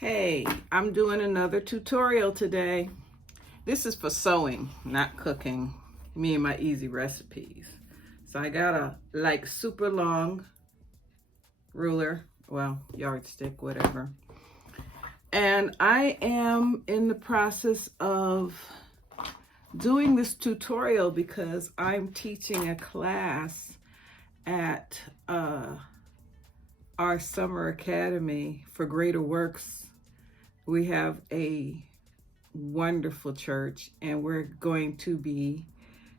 Hey, I'm doing another tutorial today. This is for sewing, not cooking. Me and my easy recipes. So I got a super long ruler, well, yardstick, whatever. And I am in the process of doing this tutorial because I'm teaching a class at our summer academy for Greater Works. We have a wonderful church, and we're going to be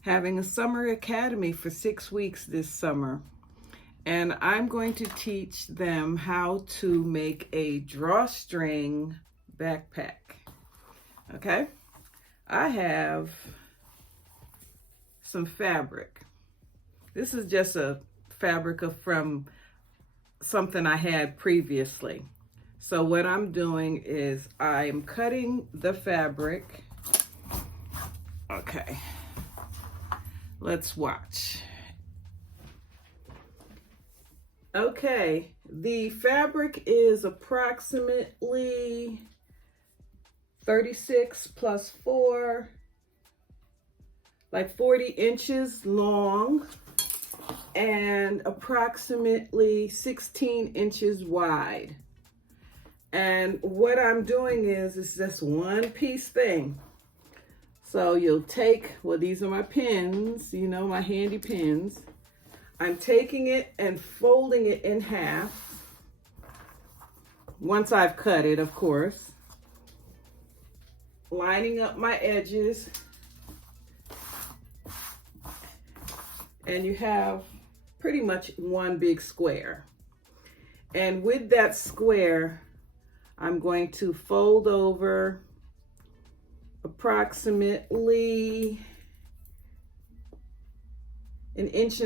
having a summer academy for 6 weeks this summer. And I'm going to teach them how to make a drawstring backpack. Okay? I have some fabric. This is just a fabric from something I had previously. So what I'm doing is I'm cutting the fabric. Okay, let's watch. Okay, the fabric is approximately 36 plus 4, like 40 inches long and approximately 16 inches wide. And what I'm doing is this one piece thing. So you'll take, well, these are my pins, you know, my handy pins. I'm taking it and folding it in half. Once I've cut it, of course. Lining up my edges. And you have pretty much one big square. And with that square, I'm going to fold over approximately 1.5 inches,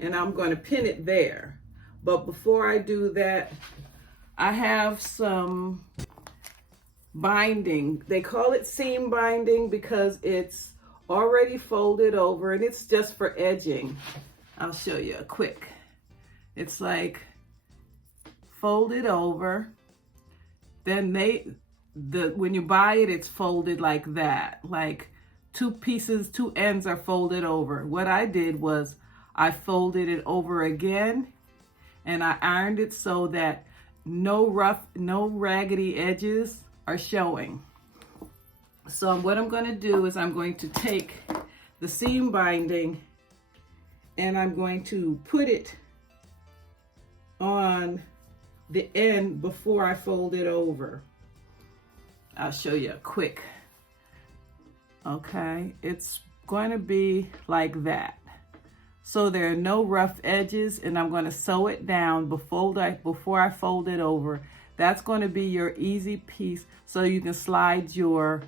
and I'm going to pin it there. But before I do that, I have some binding. They call it seam binding because it's already folded over and it's just for edging. I'll show you a quick. It's like folded over, then when you buy it, it's folded like that, like two ends are folded over. What I did was I folded it over again and I ironed it so that no raggedy edges are showing. So what I'm going to do is I'm going to take the seam binding and I'm going to put it on the end before I fold it over. I'll show you a quick. Okay, it's going to be like that. So there are no rough edges, and I'm going to sew it down before I fold it over. That's going to be your easy piece, so you can slide your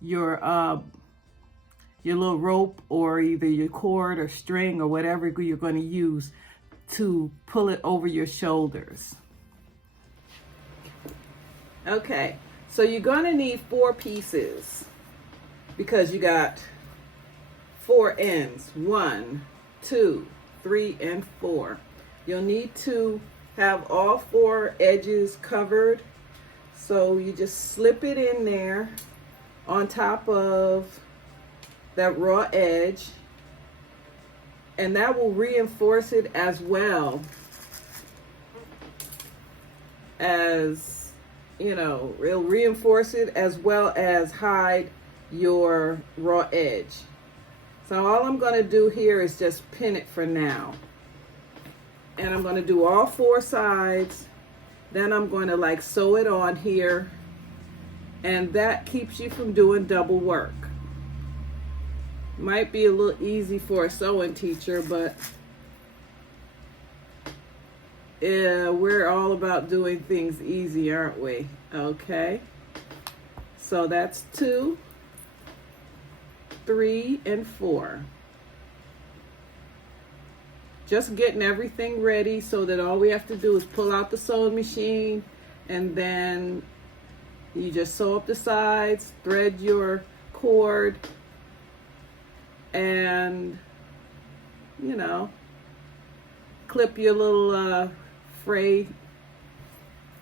little rope or either your cord or string or whatever you're going to use to pull it over your shoulders. Okay, so you're going to need 4 pieces because you got 4 ends. 1, 2, 3, and 4. You'll need to have all 4 edges covered. So you just slip it in there on top of that raw edge, and that will reinforce it as well as, you know, it'll reinforce it as well as hide your raw edge. So all I'm going to do here is just pin it for now. And I'm going to do all 4 sides. Then I'm going to like sew it on here. And that keeps you from doing double work. Might be a little easy for a sewing teacher, but we're all about doing things easy, aren't we? Okay. So that's 2, 3, and 4. Just getting everything ready so that all we have to do is pull out the sewing machine, and then you just sew up the sides, thread your cord, and, you know, clip your little fray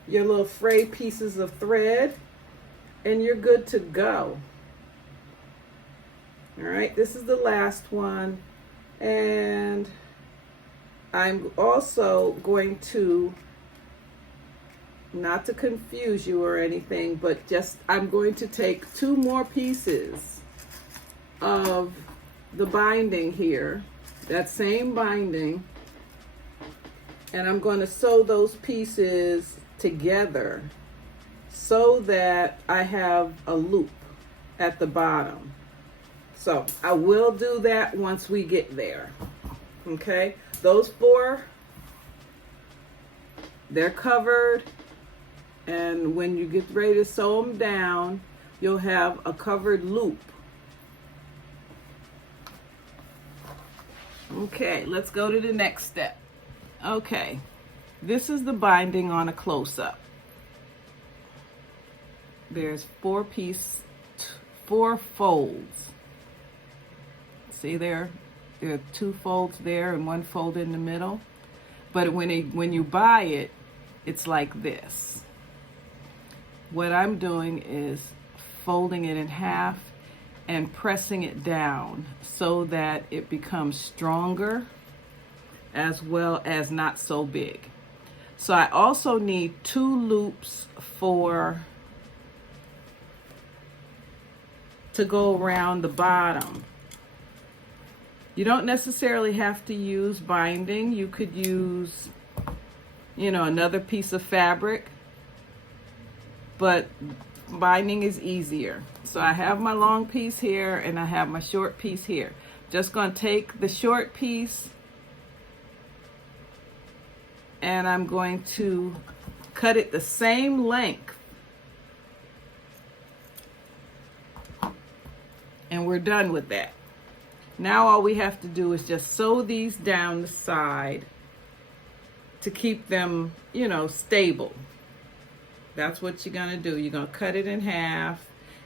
your little frayed pieces of thread, and you're good to go. All right, this is the last one, and I'm also going to, not to confuse you or anything, but just I'm going to take 2 more pieces of the binding here, that same binding, and I'm going to sew those pieces together so that I have a loop at the bottom. So I will do that once we get there. Okay, those 4, they're covered, and when you get ready to sew them down, you'll have a covered loop. Okay, let's go to the next step. Okay, this is the binding on a close-up. There's 4 folds. See there are 2 folds there and 1 fold in the middle. But when you buy it, it's like this. What I'm doing is folding it in half and pressing it down so that it becomes stronger as well as not so big. So I also need 2 loops to go around the bottom. You don't necessarily have to use binding. You could use, another piece of fabric, but binding is easier. So I have my long piece here and I have my short piece here. Just going to take the short piece and I'm going to cut it the same length. And we're done with that. Now all we have to do is just sew these down the side to keep them, stable. That's what you're going to do. You're going to cut it in half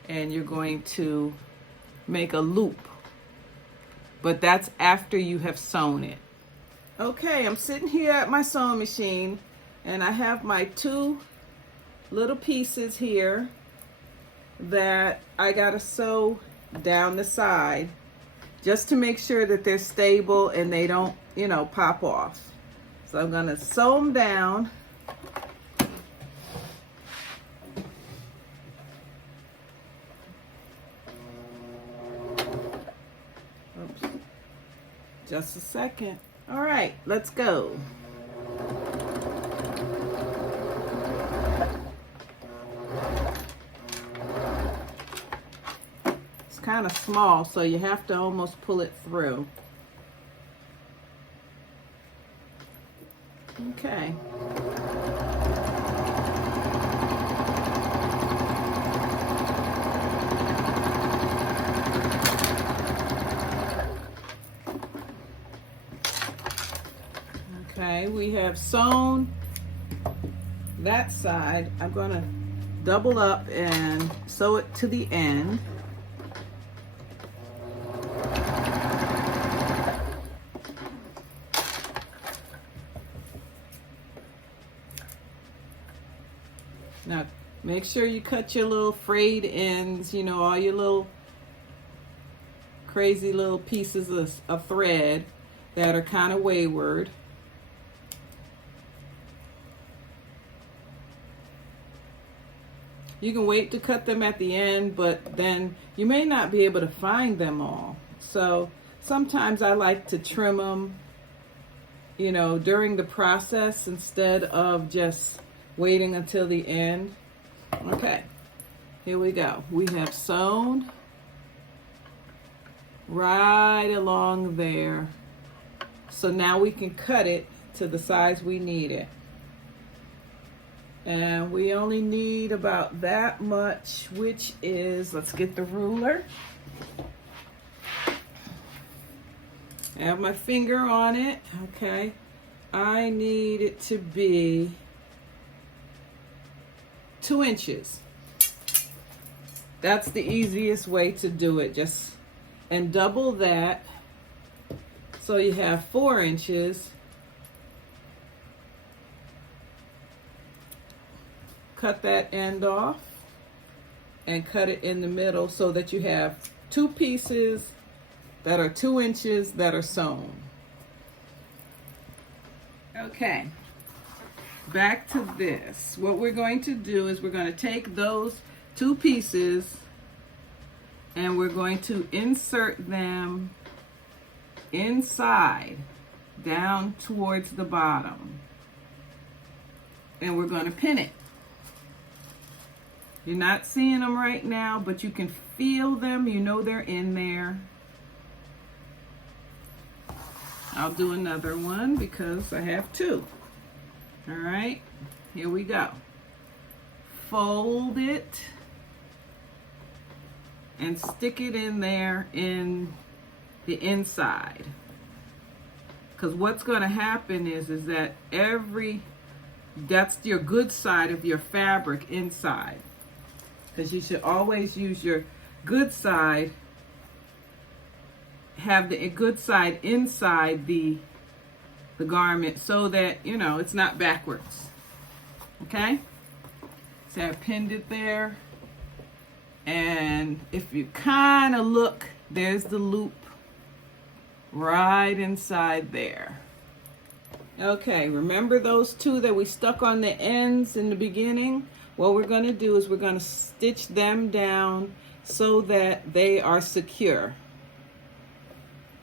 and you're going to make a loop. But that's after you have sewn it. Okay, I'm sitting here at my sewing machine and I have my 2 little pieces here that I got to sew down the side just to make sure that they're stable and they don't, pop off. So I'm going to sew them down. Oops. Just a second. All right, let's go. It's kind of small, so you have to almost pull it through. Okay. Okay, we have sewn that side. I'm going to double up and sew it to the end. Now, make sure you cut your little frayed ends, all your little crazy little pieces of thread that are kind of wayward. You can wait to cut them at the end, but then you may not be able to find them all. So sometimes I like to trim them, during the process instead of just waiting until the end. Okay, here we go. We have sewn right along there. So now we can cut it to the size we need it. And we only need about that much, which is, let's get the ruler. I have my finger on it, okay. I need it to be 2 inches. That's the easiest way to do it. And double that. So you have 4 inches. cut that end off and cut it in the middle so that you have two pieces that are 2 inches that are sewn. Okay, back to this. What we're going to do is we're going to take those 2 pieces and we're going to insert them inside, down towards the bottom. And we're going to pin it. You're not seeing them right now, but you can feel them. You know they're in there. I'll do another one because I have 2. All right, here we go. Fold it and stick it in there in the inside. Because what's going to happen is that that's your good side of your fabric inside. Because you should always use your good side, have the good side inside the garment so that, you know, it's not backwards. Okay? So I pinned it there. And if you kind of look, there's the loop right inside there. Okay, remember those 2 that we stuck on the ends in the beginning? What we're going to do is we're going to stitch them down so that they are secure.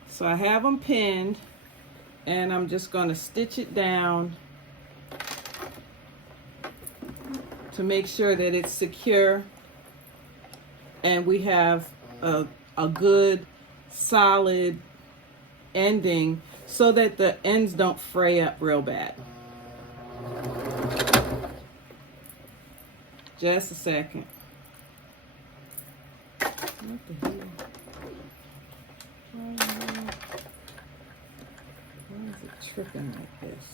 So I have them pinned and I'm just going to stitch it down to make sure that it's secure and we have a good solid ending so that the ends don't fray up real bad. Just a second. What the hell? Why is it tripping like this?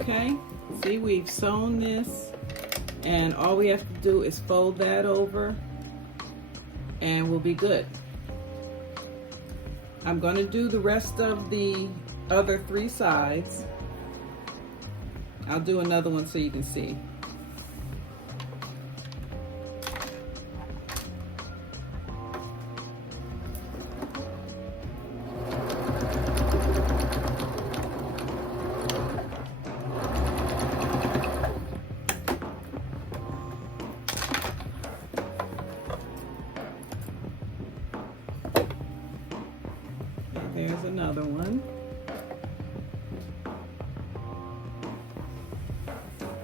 Okay, see, we've sewn this and all we have to do is fold that over and we'll be good. I'm going to do the rest of the other 3 sides. I'll do another one so you can see. There's another one.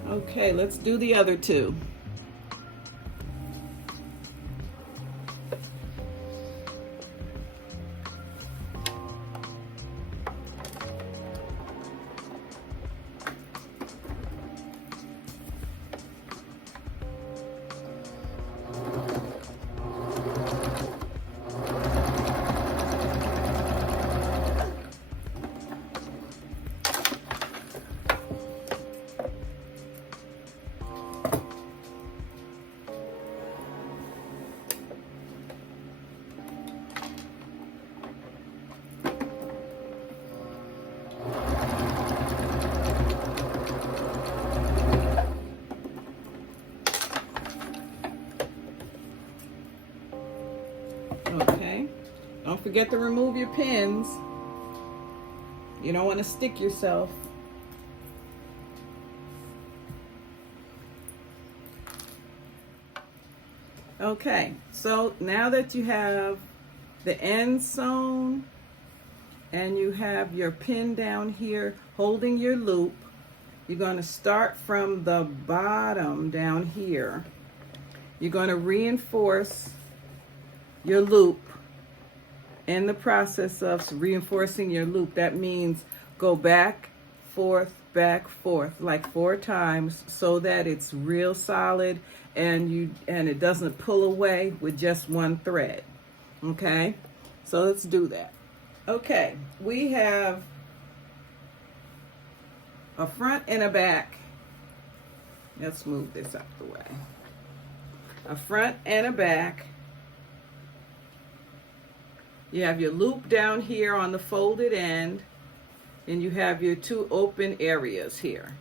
Okay, let's do the other 2. Okay, don't forget to remove your pins. You don't want to stick yourself. Okay, so now that you have the end sewn and you have your pin down here holding your loop, you're going to start from the bottom down here. You're going to reinforce your loop. In the process of reinforcing your loop, that means go back, forth, back, forth, like 4 times, so that it's real solid and it doesn't pull away with just one thread. Okay, so let's do that. Okay, we have a front and a back. Let's move this out the way. A front and a back. You have your loop down here on the folded end, and you have your 2 open areas here.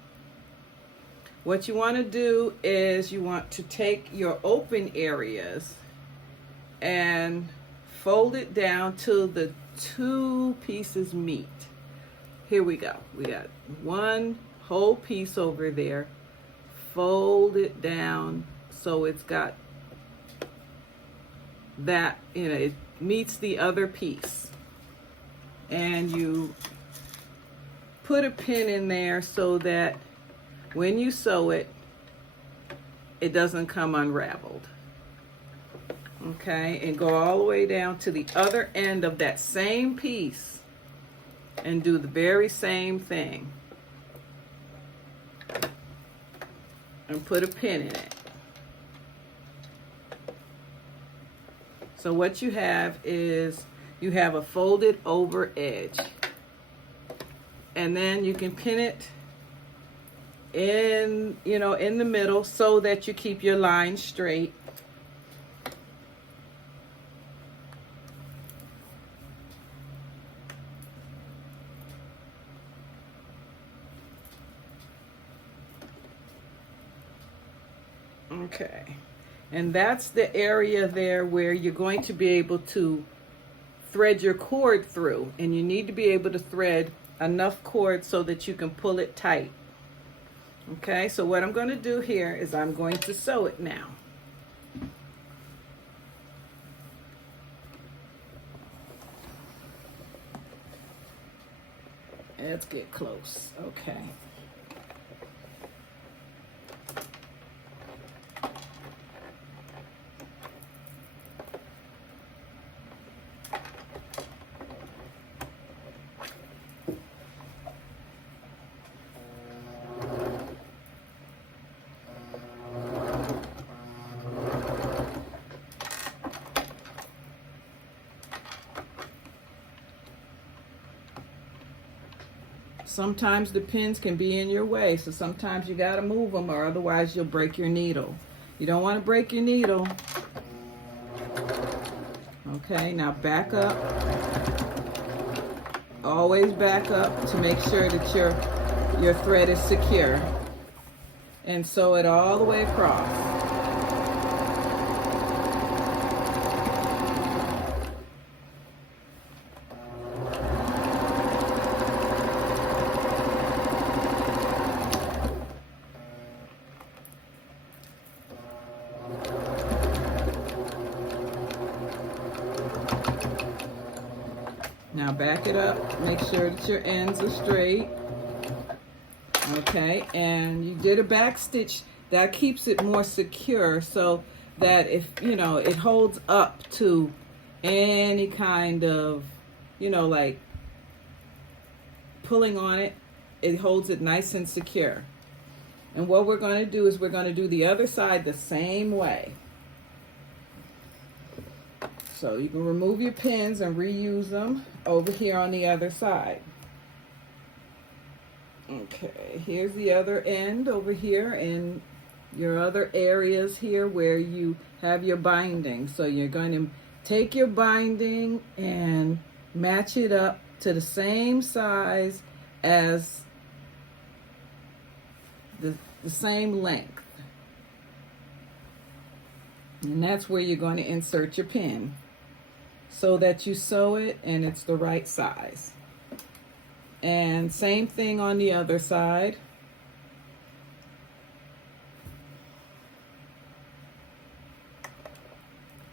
What you want to do is you want to take your open areas and fold it down till the 2 pieces meet. Here we go. We got one whole piece over there. Fold it down so it's got that, it meets the other piece. And you put a pin in there so that when you sew it, it doesn't come unraveled. Okay, and go all the way down to the other end of that same piece and do the very same thing. And put a pin in it. So what you have is you have a folded over edge. And then you can pin it in, in the middle so that you keep your line straight. Okay, and that's the area there where you're going to be able to thread your cord through, and you need to be able to thread enough cord so that you can pull it tight. Okay, so what I'm going to do here is I'm going to sew it now. Let's get close. Okay. Sometimes the pins can be in your way, so sometimes you got to move them or otherwise you'll break your needle. You don't want to break your needle. Okay, now back up. Always back up to make sure that your thread is secure. And sew it all the way across. Now back it up, make sure that your ends are straight. Okay, and you did a back stitch that keeps it more secure so that if, it holds up to any kind of, like pulling on it, it holds it nice and secure. And what we're going to do is we're going to do the other side the same way. So you can remove your pins and reuse them over here on the other side. Okay, here's the other end over here in your other areas here where you have your binding. So you're going to take your binding and match it up to the same size as the same length. And that's where you're going to insert your pin so that you sew it and it's the right size. And same thing on the other side.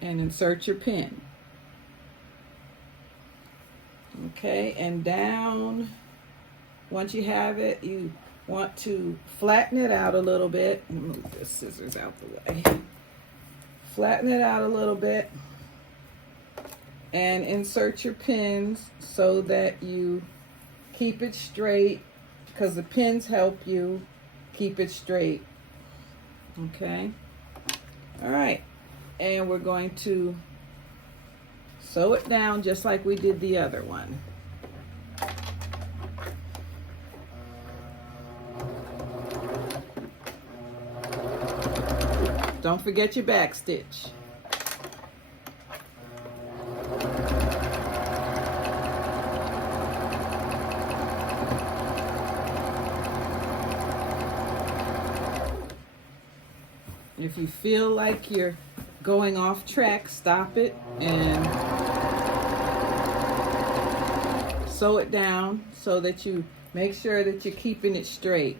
And insert your pin. Okay, and down, once you have it, you want to flatten it out a little bit. Move the scissors out the way. Flatten it out a little bit and insert your pins so that you keep it straight because the pins help you keep it straight. Okay. All right. And we're going to sew it down just like we did the other one. Don't forget your back stitch. If you feel like you're going off track, stop it and sew it down so that you make sure that you're keeping it straight.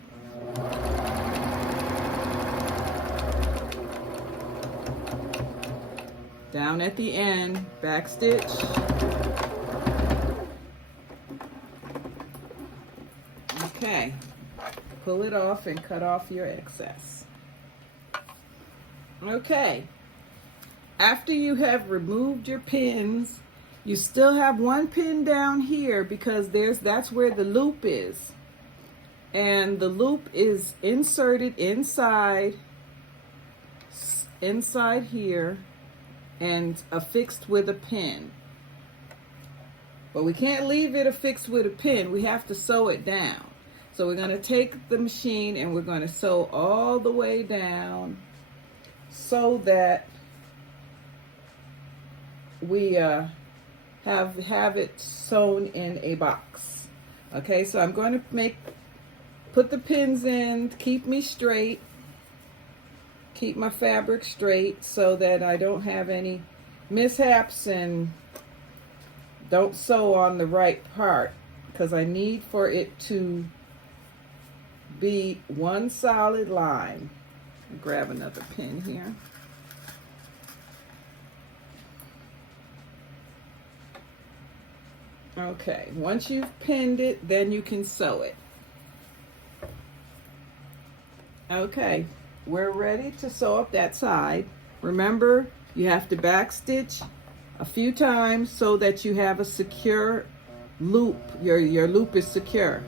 Down at the end, back stitch. Okay, pull it off and cut off your excess. Okay, after you have removed your pins, you still have one pin down here because that's where the loop is. And the loop is inserted inside here and affixed with a pin. But we can't leave it affixed with a pin. We have to sew it down. So we're going to take the machine and we're going to sew all the way down so that we have it sewn in a box. Okay, so I'm going to put the pins in to keep me straight, keep my fabric straight so that I don't have any mishaps and don't sew on the right part, because I need for it to be one solid line. I'll grab another pin here. Okay, once you've pinned it, then you can sew it. Okay, we're ready to sew up that side. Remember, you have to back stitch a few times so that you have a secure loop. Your loop is secure.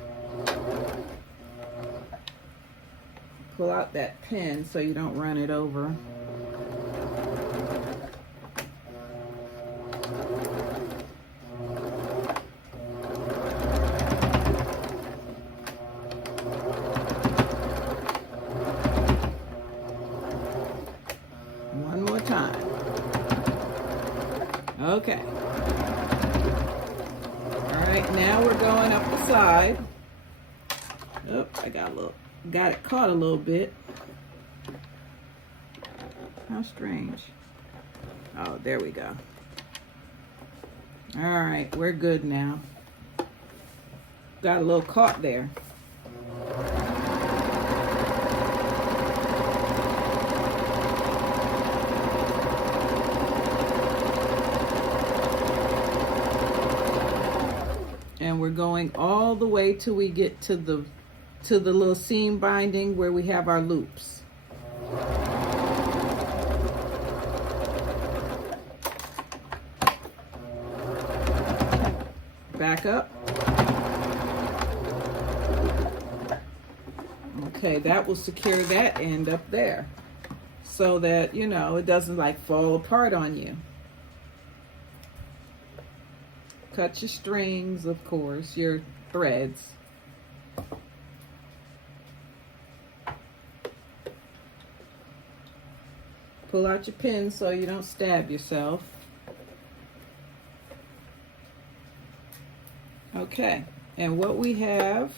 Pull out that pin so you don't run it over. One more time. Okay. All right, now we're going up the side. Oh, I got it caught a little bit. How strange. Oh, there we go. All right, we're good now. Got a little caught there. And we're going all the way till we get to the little seam binding where we have our loops. Back up. Okay, that will secure that end up there so that, you know, it doesn't like fall apart on you. Cut your strings, of course, your threads. Pull out your pin so you don't stab yourself. Okay, and what we have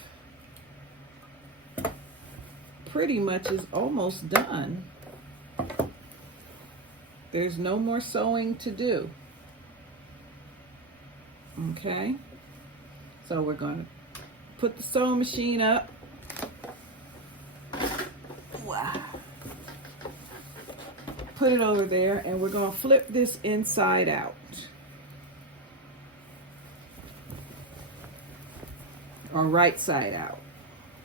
pretty much is almost done. There's no more sewing to do. Okay, so we're going to put the sewing machine up. Wow. Put it over there, and we're going to flip this inside out. Or right side out.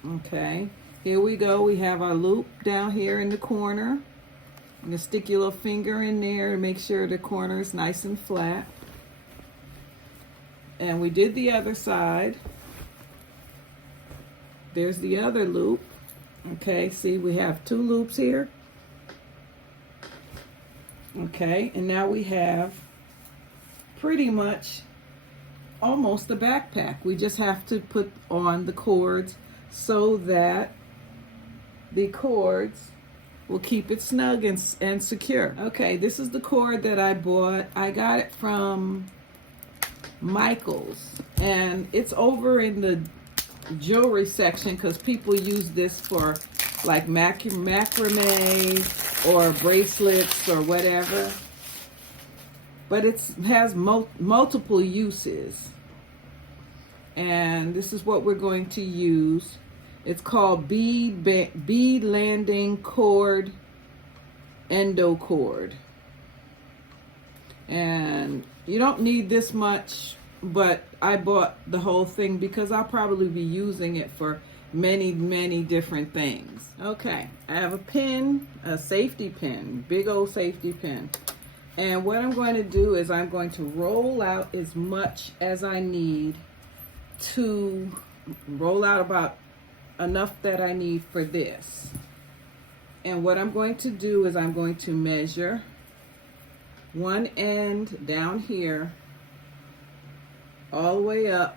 Okay, here we go. We have our loop down here in the corner. I'm going to stick your little finger in there and make sure the corner is nice and flat. And we did the other side. there's the other loop. Okay, see, we have 2 loops here. Okay, and now we have pretty much almost a backpack. We just have to put on the cords so that the cords will keep it snug and secure. Okay, this is the cord that I bought. I got it from Michael's, and it's over in the jewelry section because people use this for like macrame or bracelets or whatever. But it has multiple uses, and this is what we're going to use. It's called bead landing cord, endo cord. And you don't need this much, but I bought the whole thing because I'll probably be using it for many different things. Okay, I have a pin, a safety pin, big old safety pin. And what I'm going to do is I'm going to roll out as much as I need to roll out about enough that I need for this. And what I'm going to do is I'm going to measure one end down here all the way up,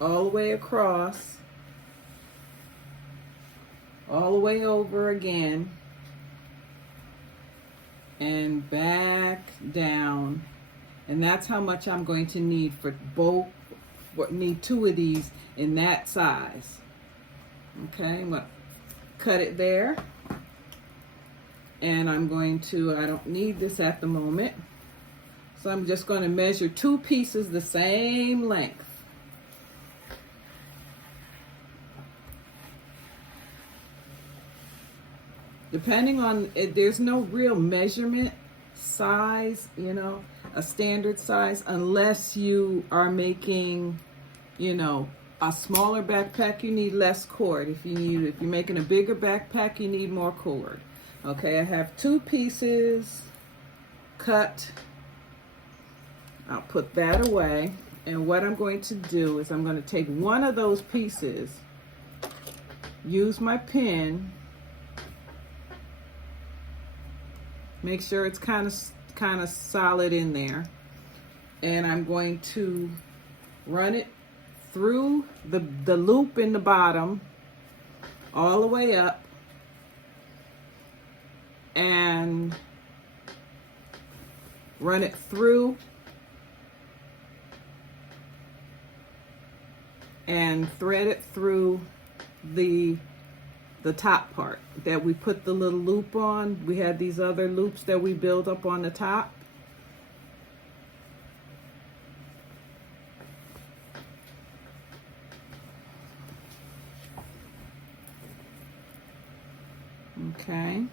all the way across, all the way over again, and back down. And that's how much I'm going to need for both. Need 2 of these in that size. Okay, I'm going to cut it there. And I'm going to, I don't need this at the moment, so I'm just going to measure 2 pieces the same length. Depending on, there's no real measurement size, you know, a standard size, unless you are making, you know, a smaller backpack, you need less cord. If you're making a bigger backpack, you need more cord. Okay, I have 2 pieces cut. I'll put that away. And what I'm going to do is I'm going to take one of those pieces, use my pin, make sure it's kind of solid in there, and I'm going to run it through the loop in the bottom all the way up, and run it through and thread it through the top part that we put the little loop on. We had these other loops that we build up on the top. Okay.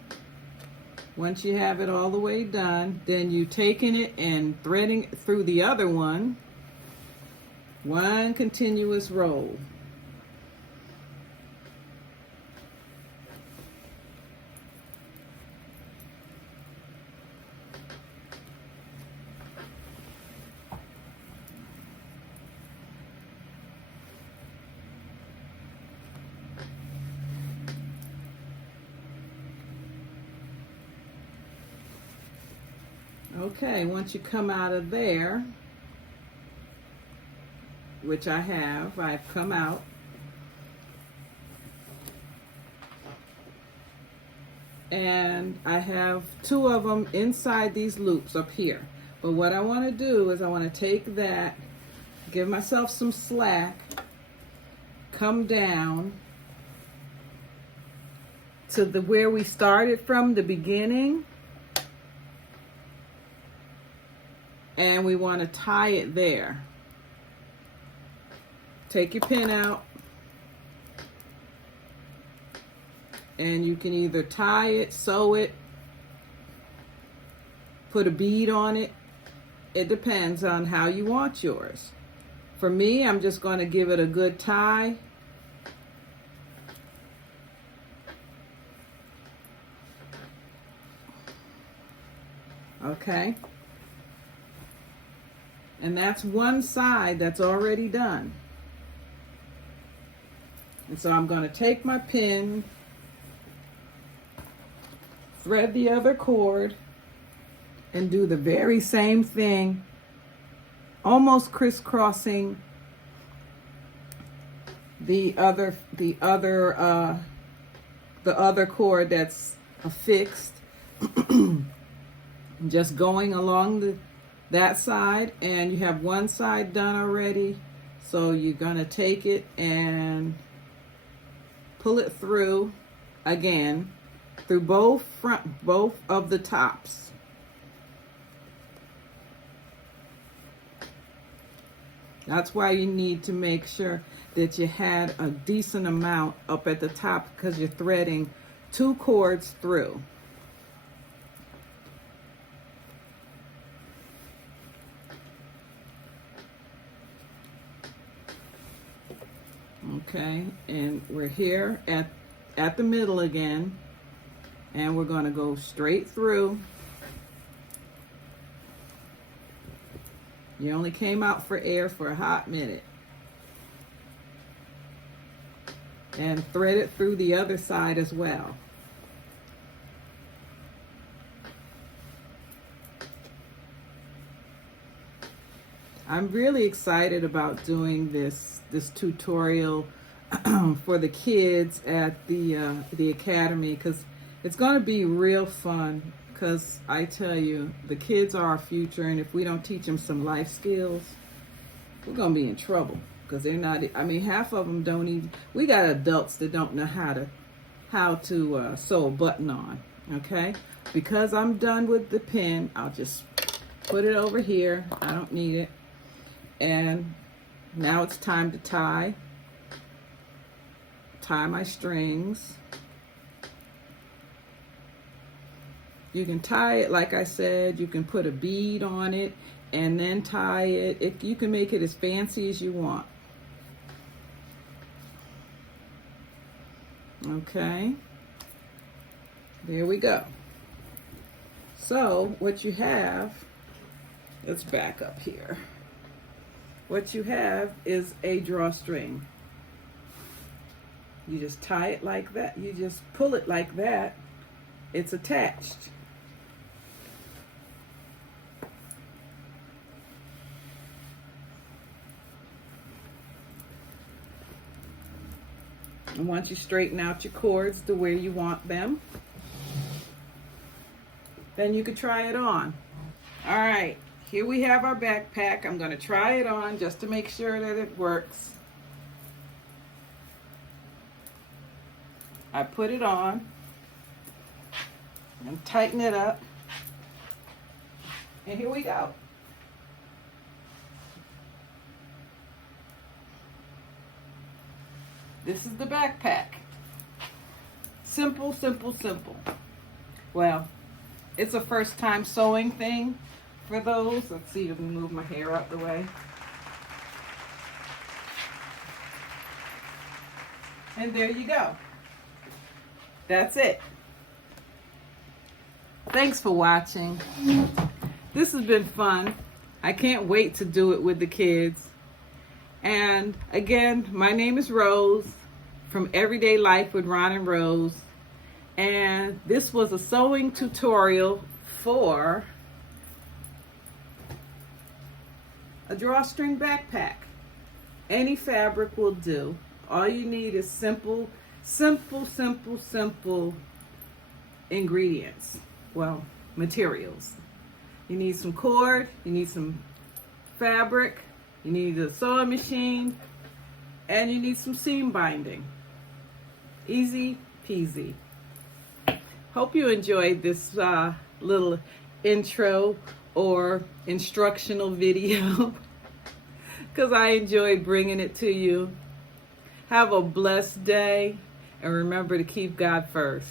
Once you have it all the way done, then you taking it and threading it through the other one continuous roll. Okay, once you come out of there, which I've come out, and I have 2 of them inside these loops up here. But what I want to do is I want to take that, give myself some slack, come down to where we started from the beginning, and we want to tie it there. Take your pin out, and you can either tie it, sew it, put a bead on it. It depends on how you want yours. For me, I'm just going to give it a good tie. Okay. And that's one side that's already done. And so I'm going to take my pin, thread the other cord, and do the very same thing, almost crisscrossing the other cord that's affixed. Just going along that side, and you have one side done already. So you're gonna take it and pull it through again, through both of the tops. That's why you need to make sure that you had a decent amount up at the top, because you're threading 2 cords through. Okay, and we're here at the middle again, and we're going to go straight through. You only came out for air for a hot minute. And thread it through the other side as well. I'm really excited about doing this tutorial for the kids at the academy, because it's going to be real fun. Because I tell you, the kids are our future, and if we don't teach them some life skills, we're going to be in trouble. Because they're not, I mean, half of them don't even, we got adults that don't know how to sew a button on, okay? Because I'm done with the pin, I'll just put it over here. I don't need it. And now it's time to tie my strings. You can tie it, like I said, you can put a bead on it and then tie it. You can make it as fancy as you want. Okay, there we go. So what you have, let's back up here. What you have is a drawstring. You just tie it like that. You just pull it like that. It's attached. And once you straighten out your cords to where you want them, then you can try it on. All right, here we have our backpack. I'm going to try it on just to make sure that it works. I put it on and tighten it up. And here we go. This is the backpack. Simple, simple, simple. Well, it's a first time sewing thing for those. Let's see if I can move my hair out the way. And there you go. That's it. Thanks for watching. This has been fun. I can't wait to do it with the kids. And again, my name is Rose from Everyday Life with Ron and Rose. And this was a sewing tutorial for a drawstring backpack. Any fabric will do. All you need is simple ingredients. Well, materials. You need some cord, you need some fabric, you need a sewing machine, and you need some seam binding. Easy peasy. Hope you enjoyed this little intro or instructional video, because I enjoyed bringing it to you. Have a blessed day, and remember to keep God first.